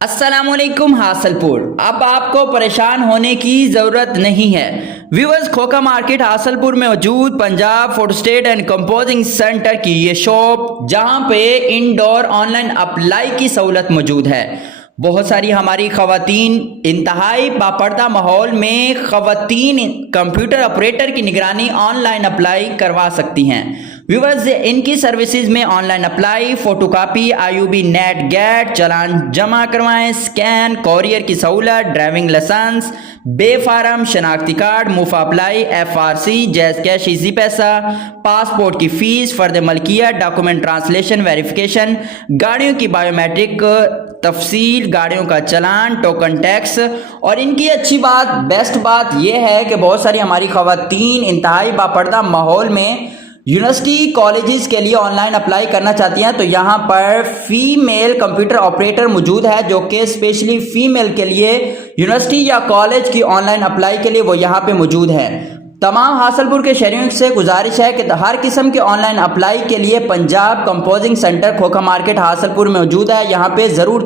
السلام علیکم حاصل پور، اب آپ کو پریشان ہونے کی ضرورت نہیں ہے۔ ویورز، کھوکھا مارکیٹ حاصل پور میں موجود Punjab photo state and composing centre کی یہ شاپ، جہاں پہ انڈور آن لائن اپلائی کی سہولت موجود ہے۔ بہت ساری ہماری خواتین انتہائی باپردہ ماحول میں خواتین کمپیوٹر آپریٹر کی نگرانی آن لائن اپلائی کروا سکتی ہیں۔ ویورز، ان کی سروسز میں online apply, photocopy, IUB نیٹ گیٹ، چلان جمع کروائیں، اسکین، کوریئر کی سہولت، ڈرائیونگ لائسنس، بے فارم، شناختی card, MOFA apply, FRC، JazzCash, Easypaisa, passport کی فیس، فرد ملکیت، ڈاکومنٹ ٹرانسلیشن ویریفیکیشن، گاڑیوں کی بایو میٹرک تفصیل، گاڑیوں کا چلان، ٹوکن ٹیکس۔ اور ان کی اچھی بات، بیسٹ بات یہ ہے کہ بہت ساری ہماری خواتین انتہائی باپردہ ماحول میں یونیورسٹی کالجز کے لیے آن لائن اپلائی کرنا چاہتی ہیں، تو یہاں پر فیمیل کمپیوٹر آپریٹر موجود ہے جو کہ اسپیشلی فیمیل کے لیے یونیورسٹی یا کالج کی آن لائن اپلائی کے لیے وہ یہاں پہ موجود ہے۔ تمام حاصل پور کے شہریوں سے گزارش ہے کہ ہر قسم کے آن لائن اپلائی کے لیے پنجاب کمپوزنگ سینٹر کھوکھا مارکیٹ حاصل پور میں موجود ہے، یہاں پہ ضرور